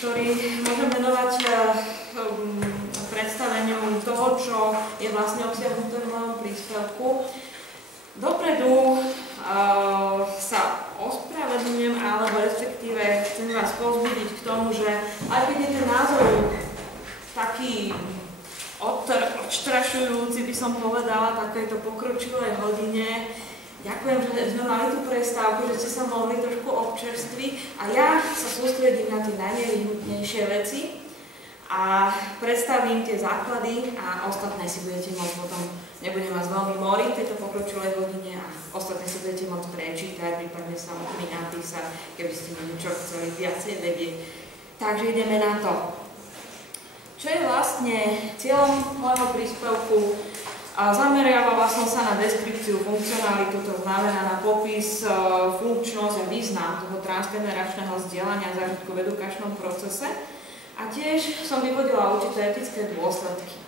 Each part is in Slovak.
ktorý môžem venovať predstaveniu toho, čo je vlastne obsiahnuté v mojom príspevku. Dopredu sa ospravedlňujem, alebo respektíve chcem vás povzbudiť k tomu, že aj keď je ten názor taký odstrašujúci, by som povedala, takéto pokročilej hodine. Ďakujem, že sme mali tú prestávku, že ste sa mohli trošku občerstviť a ja sa sústredím na tie najnevyhnutnejšie veci a predstavím tie základy a ostatné si budete môcť potom, nebudem vás veľmi moriť v tejto pokročilej hodine a ostatné si budete môcť prečítať, prípadne sa mi napísať, keby ste niečo chceli viacej vedieť. Takže ideme na to. Čo je vlastne cieľom môjho príspevku? Zameriavala som sa na deskripciu funkcionalitu, to znamená na popis, funkčnosť a význam toho transgeneračného zdieľania zážitku v edukačnom procese a tiež som vyvodila určité etické dôsledky.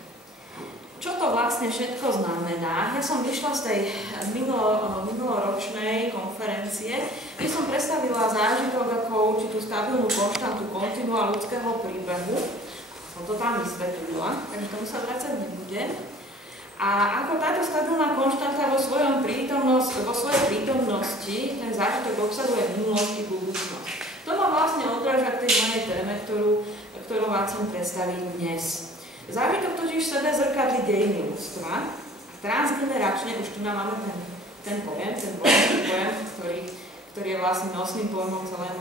Čo to vlastne všetko znamená? Ja som vyšla z tej minuloročnej konferencie, kde som predstavila zážitok ako určitú stabilnú konštantu kontinua ľudského príbehu. Som to tam vysvetlila, takže tomu sa vrácať nebudem. A ako táto stabilná konštanta vo svojej prítomnosti ten zážitok obsahuje minulosť i budúcnosť. To ma vlastne odráža k tej mojej téme, ktorú vám chcem predstaviť dnes. Zážitok totiž v sebe zrkadlí dejiny ľudstva a transgeneračne, už tu máme ten pojem, ten dôležitý pojem, ktorý je vlastne nosným pojmom celého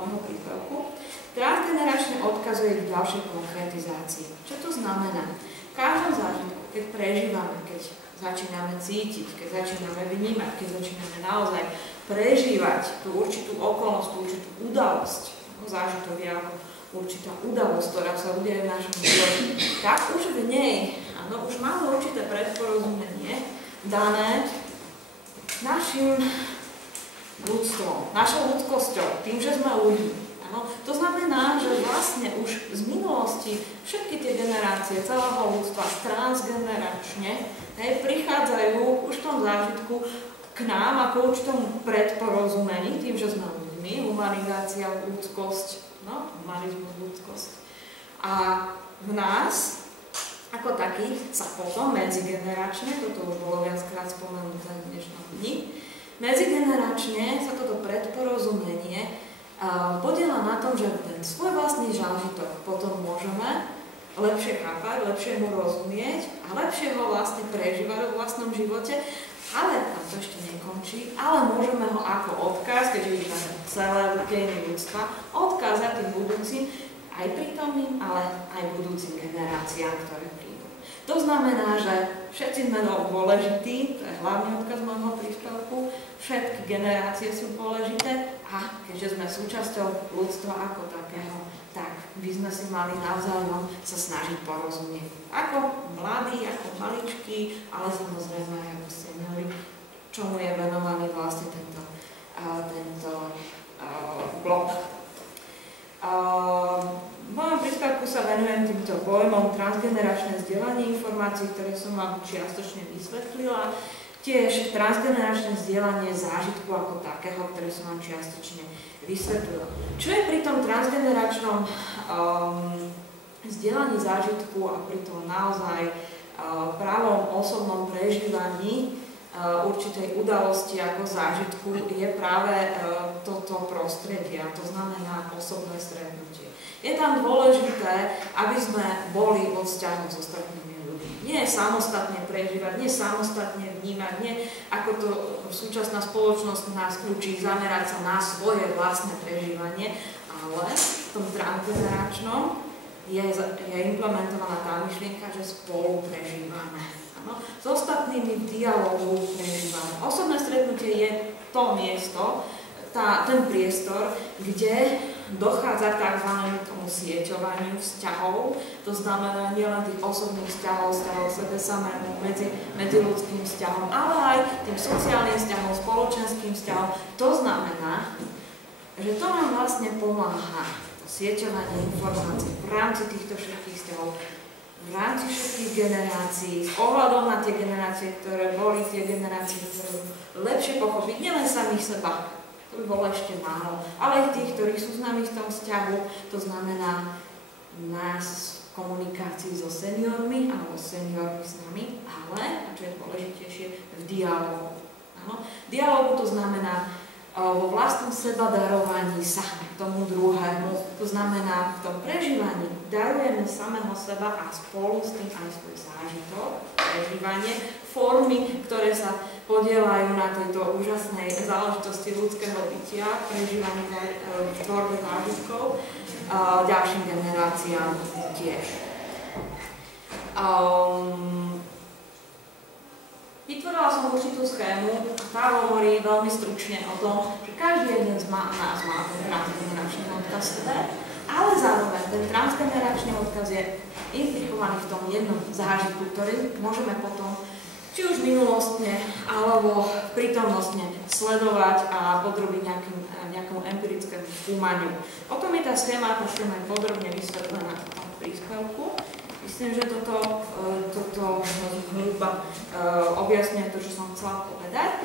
môjho príspevku, transgeneračne odkazuje k ďalšej konkretizácii. Čo to znamená? V každom zážitku, keď prežívame, keď začíname cítiť, keď začíname vnímať, keď začíname naozaj prežívať tú určitú okolnosť, tú určitú udalosť, zážitok je ako určitá udalosť, ktorá sa udeje v našom živote, tak už v nej, áno, už máme určité predporozumenie dané našim ľudstvom, našou ľudskosťou, tým, že sme ľudí. Áno. To znamená, že vlastne už z minulosti všetky tie generácie celého ľudstva transgeneračne prichádzajú už v tom zážitku k nám ako určitom predporozumení, tým, že sme ľuďmi, humanizácia, ľudskosť, no, humanizmus, ľudskosť. A v nás, ako takých, sa potom medzigeneračne, toto už bolo viackrát spomenuté v dnešnom dni, medzigeneračne sa toto predporozumenie podiela na tom, že ten svoj vlastný zážitok potom môžeme lepšie chápať, lepšie mu rozumieť a lepšie ho vlastne prežívať v vlastnom živote, ale tam to ešte nekončí, ale môžeme ho ako odkaz, keďže vidíme celé dejiny ľudstva, odkázať tým budúcim, aj prítomným, ale aj budúcim generáciám, ktoré prídu. To znamená, že všetci sme dôležití, to je hlavný odkaz môjho príspevku, všetky generácie sú dôležité a keďže sme súčasťou ľudstva ako takého, tak by sme si mali navzájom sa snažiť porozumieť. Ako mladí, ako maličkí, ale samozrejme aj ako seniori, čomu je venovaný vlastne tento blok. V mojom príspevku sa venujem týmto pojmom transgeneračné zdieľanie informácií, ktoré som vám čiastočne vysvetlila, tiež transgeneračné zdieľanie zážitku ako takého, ktoré som vám čiastočne vysvetlila. Čo je pri tom transgeneračnom zdieľaní zážitku a pri tom naozaj pravom osobnom prežívaní určitej udalosti ako zážitku je práve toto prostredie, a to znamená osobné stretnutie. Je tam dôležité, aby sme boli vo vzťahu s ostatnými ľuďmi. Nie samostatne prežívať, nie samostatne vnímať, nie ako to súčasná spoločnosť nás učí zamerať sa na svoje vlastné prežívanie, ale v tom transgeneračnom je implementovaná tá myšlienka, že spolu prežívame. No, s ostatnými v dialógu prežívame. Osobné stretnutie je to miesto, ten priestor, kde dochádza k tzv. Tomu sieťovaniu vzťahov. To znamená nielen tých osobných vzťahov sebe samému, medziľudským vzťahom, ale aj tým sociálnym vzťahom, spoločenským vzťahom. To znamená, že to nám vlastne pomáha to sieťovanie informácií v rámci týchto všetkých vzťahov, v rámci všetkých generácií, s ohľadom na tie generácie, ktoré boli, tie generácie, ktoré lepšie pochopiť nielen samých seba. To To by bolo ešte málo. Ale aj tých, ktorí sú s nami v tom vzťahu, to znamená nás v komunikácii so seniormi alebo seniormi s nami, ale, a čo je dôležitejšie, v dialógu. Áno? Dialógu to znamená vo vlastnom sebadarovaní sa tomu druhému, to znamená v tom prežívaní darujeme samého seba a spolu s tým aj svoj zážitok, prežívanie, formy, ktoré sa podielajú na tejto úžasnej záležitosti ľudského bytia, prežívaní v tvorbe zážitkov, ďalším generáciám tiež. Vytvorila som určitú schému a tá hovorí veľmi stručne o tom, že každý jeden z nás má ten transgeneračný odkaz v sebe, ale zároveň ten transgeneračný odkaz je implikovaný v tom jednom zážitku, ktorý môžeme potom či už minulostne alebo prítomnostne sledovať a podrobiť nejakému empirickému skúmaniu. O tom je tá schéma je podrobne vysvetlená v tom príspevku. Myslím, že toto hľuba objasňuje to, čo som chcela povedať.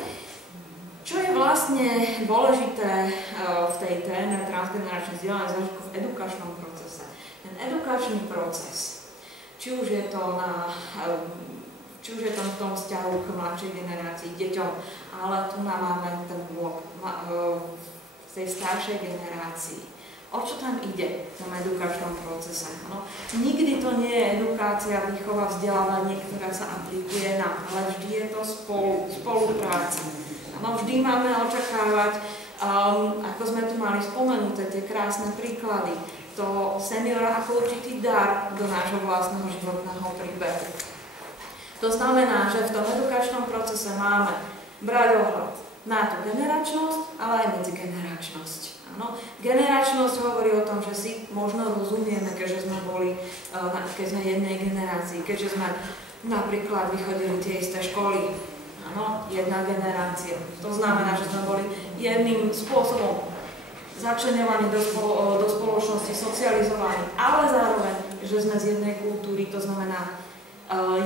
Čo je vlastne dôležité v tej téme transgeneračné vzdelanie zážitku v edukačnom procese? Ten edukačný proces, či už je to v tom vzťahu k mladšej generácii, deťom, ale tu máme ten blok v tej staršej generácii. O čo tam ide v tom edukačnom procese? No, nikdy to nie je edukácia, výchova, vzdelávanie, ktorá sa aplikuje na, ale vždy je to spolupráca. No, vždy máme očakávať, ako sme tu mali spomenuté, tie krásne príklady, to seniora ako určitý dar do nášho vlastného životného príbehu. To znamená, že v tom edukačnom procese máme brať ohľad na tú generačnosť, ale aj medzigeneračnosť. Áno. Generačnosť hovorí o tom, že si možno rozumieme, keďže sme boli, keď sme jednej generácii, keďže sme napríklad vychodili tie isté školy. Áno, jedna generácia. To znamená, že sme boli jedným spôsobom začleňovaní do spoločnosti, socializovaní, ale zároveň, že sme z jednej kultúry, to znamená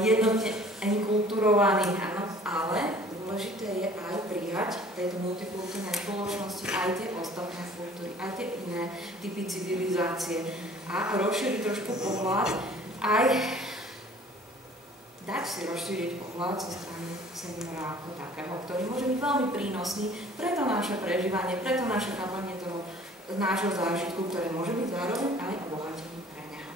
jednotne enkulturovaní, áno, ale dôležité je aj prijať tejto multikultúrnej spoločnosti aj tie ostatné kultúry, aj tie iné typy civilizácie a rozšíriť trošku pohľad, aj dať si rozšíriť pohľad zo strany seniora ako takého, ktorý môže byť veľmi prínosný pre to naše prežívanie, pre to naše chápanie toho nášho zážitku, ktoré môže byť zároveň aj obohatením pre neho.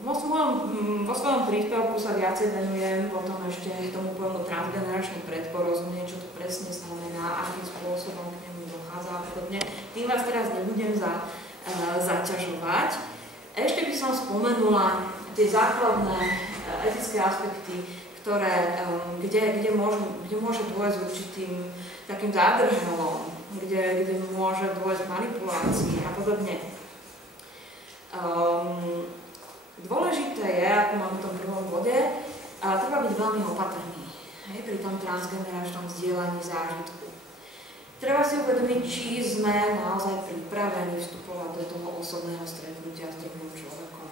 Vo svojom príspevku sa viacej venujem potom ešte tomu pojmu transgeneračný predporozumie, čo to presne znamená, akým spôsobom k nemu dochádza a podobne. Tým vás teraz nebudem zaťažovať. Ešte by som spomenula tie základné etické aspekty, kde môže dôjsť určitým takým zádržalom, kde môže dôjsť manipulácii a podobne. Dôležité je, ako mám v tom prvom bode, treba byť veľmi opatrný pri tom transgeneračnom vzdielaní zážitku. Treba si uvedomiť, či sme naozaj pripravení vstupovať do toho osobného stretnutia s druhým človekom.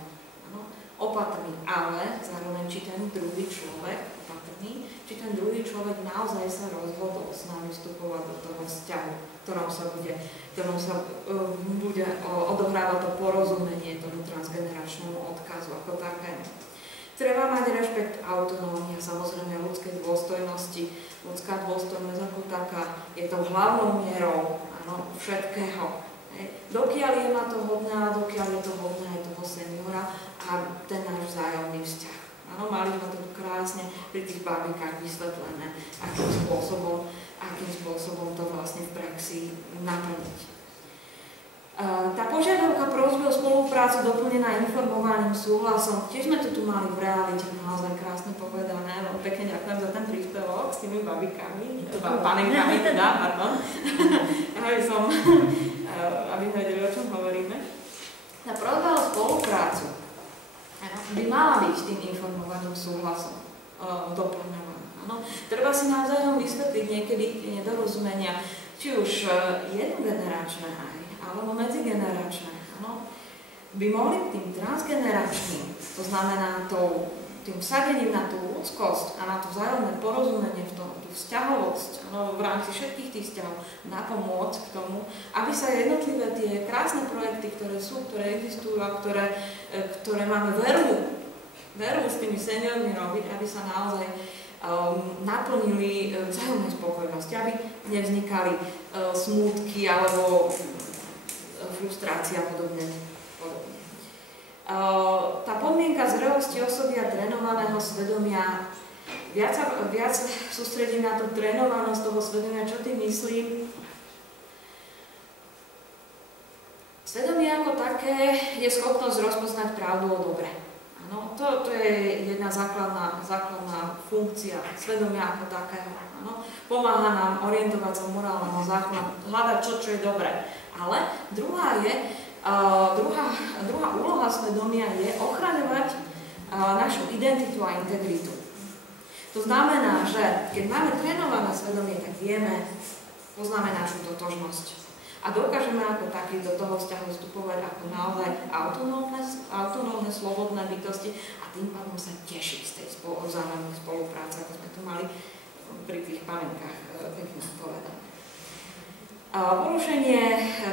Ano, opatrný, ale zároveň či ten druhý človek, opatrný, či ten druhý človek naozaj sa rozhodol s nami vstupovať do toho vzťahu, ktorom sa bude odohrávať to porozumenie tomu transgeneračnému odkazu ako takému. Treba mať rešpekt autonómia, samozrejme ľudskej dôstojnosti. Ľudská dôstojnosť ako taká je to hlavnou mierou všetkého. Dokiaľ je ma to hodné a dokiaľ je to hodné aj toho seniora a ten náš vzájomný vzťah. Áno, mali sme to krásne pri tých bábikách vysvetlené, akým spôsobom to vlastne v praxi naplniť. Tá požiadavka prosby o spoluprácu doplnená informovaným súhlasom, tiež sme to tu mali v realite naozaj krásne povedané, no pekne ďakujem za ten príspevok s tými babikami, panenkami teda, pardon, aby sme vedeli, o čom hovoríme. Tá prosba o spoluprácu by mala byť tým informovaným súhlasom doplňovaná. Treba si navzájom vysvetliť niekedy nedorozumenia, či už jednogeneračné alebo medzigeneračné, by mohli tým transgeneračným, to znamená tou tým vsadením na tú ľudskosť a na to vzájomné porozumenie v tom, tú vzťahovosť, v rámci všetkých tých vzťahov napomôcť k tomu, aby sa jednotlivé tie krásne projekty, ktoré sú, ktoré existujú a ktoré máme veru s tými seniormi robiť, aby sa naozaj naplnili vzájomnej spokojnosti, aby nevznikali smútky alebo frustrácia a podobne. Tá podmienka zrelosti osoby a trénovaného svedomia, viac sústredím na tú trénovanosť toho svedomia, čo tým myslím. Svedomie ako také je schopnosť rozpoznať pravdu o dobre. Áno, to je jedna základná funkcia svedomia ako takého. Áno. Pomáha nám orientovať sa v morálneho zákona, hľadať čo je dobré. Ale druhá úloha svedomia je ochraňovať našu identitu a integritu. To znamená, že keď máme trénované svedomie, tak poznáme našu totožnosť. A dokážeme ako taký do toho vzťahu vstupovať ako naozaj autonómne, slobodné bytosti a tým pádom sa tešiť z tej vzájomnej spolupráce, ako sme tu mali pri tých pamienkách pekne povedané. Porušenie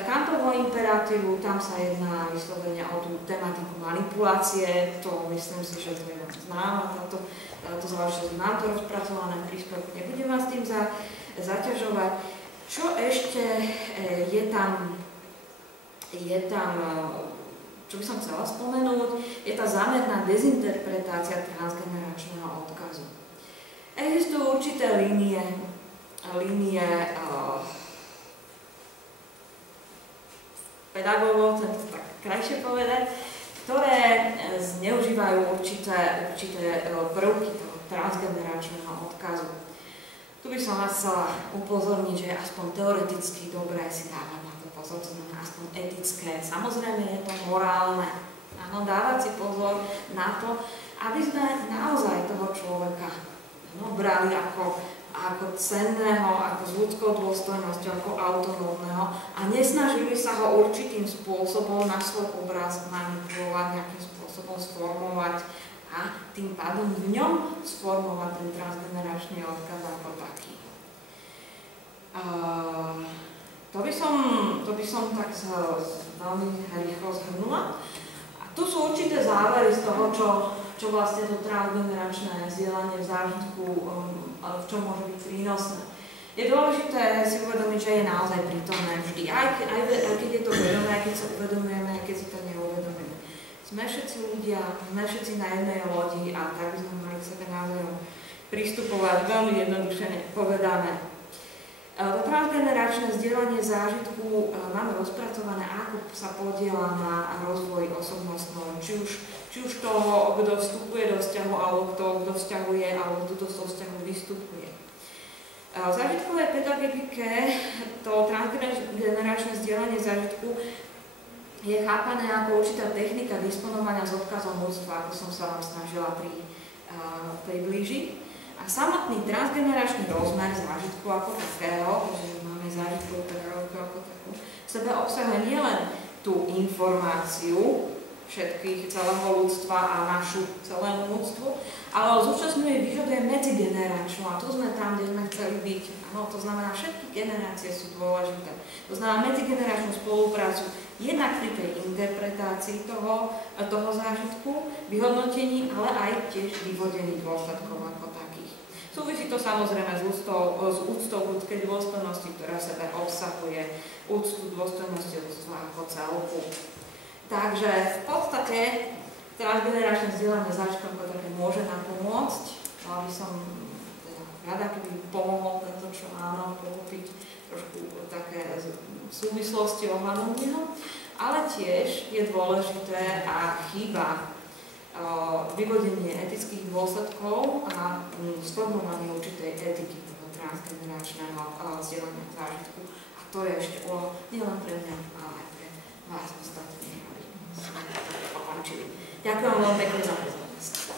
Kantovho imperatívu, tam sa jedná vyslovene o tú tematiku manipulácie, to myslím si, že to je známa, táto záležitosť, mám to rozpracované v príspevku, nebudem vás tým zaťažovať. Čo ešte je tam, čo by som chcela spomenúť, je tá zámerná dezinterpretácia transgeneračného odkazu. Existujú určité línie pedagógov, chcem to tak krajšie povedať, ktoré zneužívajú určité prvky toho transgeneračného odkazu. Tu by som vás chcela upozorniť, že je aspoň teoreticky dobré si dávať na to pozor, to znamená aspoň etické. Samozrejme je to morálne. Áno, dávať si pozor na to, aby sme naozaj toho človeka brali ako cenného, ako s ľudskou dôstojnosťou, ako autonómneho a nesnažili sa ho určitým spôsobom na svoj obraz manipulovať, nejakým spôsobom sformovať a tým pádom v ňom sformovať ten transgeneračný odkaz ako taký. To by som tak veľmi rýchlo zhrnula. A tu sú určité závery z toho, čo vlastne to transgeneračné vzdelanie v zážitku, v čom môže byť prínosné. Je dôležité si uvedomiť, že je naozaj prítomné vždy, aj keď je to vedomé, aj keď sa uvedomujeme, aj keď si to neuvedomujeme. Sme všetci ľudia, sme všetci na jednej lodi a tak by sme mali k sebe navzájom pristupovať, veľmi jednoduše povedané. To transgeneračné vzdelanie zážitku máme rozpracované, ako sa podieľa na rozvoj osobnostnom, či už toho, kto vstupuje do vzťahu, alebo kto vzťahuje, alebo kto do vzťahu vystupuje. V zážitkovej pedagogike to transgeneračné vzdelanie zážitku je chápané ako určitá technika disponovania s odkazom ľudstva, ako som sa vám snažila priblížiť. A samotný transgeneračný rozmer zážitku ako takého, pretože máme zážitkovú pedagogiku ako takú, v sebe obsahuje nielen tú informáciu všetkých, celého ľudstva a našu celému ľudstvu, ale vyžaduje medzigeneračnú a tu sme tam, kde sme chceli byť. Ano, to znamená, všetky generácie sú dôležité. To znamená medzigeneračnú spoluprácu jednak pri tej interpretácii toho zážitku, vyhodnotení, ale aj tiež vyvodení dôsledkov ako takých. Súvisí to samozrejme s úctou ľudskej dôstojnosti, ktorá v sebe obsahuje úctu dôstojnosti ľudstva ako celku. Takže v podstate transgeneračné vzdelanie zážitku ako také môže nám pomôcť. Mala by som rada, keby pomohol tento článok pochopiť trošku také súvislosti ohľadom neho, ale tiež je dôležité a chýba vyvodenie etických dôsledkov a sformovanie určitej etiky toho transgeneračného vzdelania zážitku. A to je ešte nielen pre mňa, ale aj pre vás ostatní, aby sme to pokončili. Ďakujem veľmi pekne za pozornosť.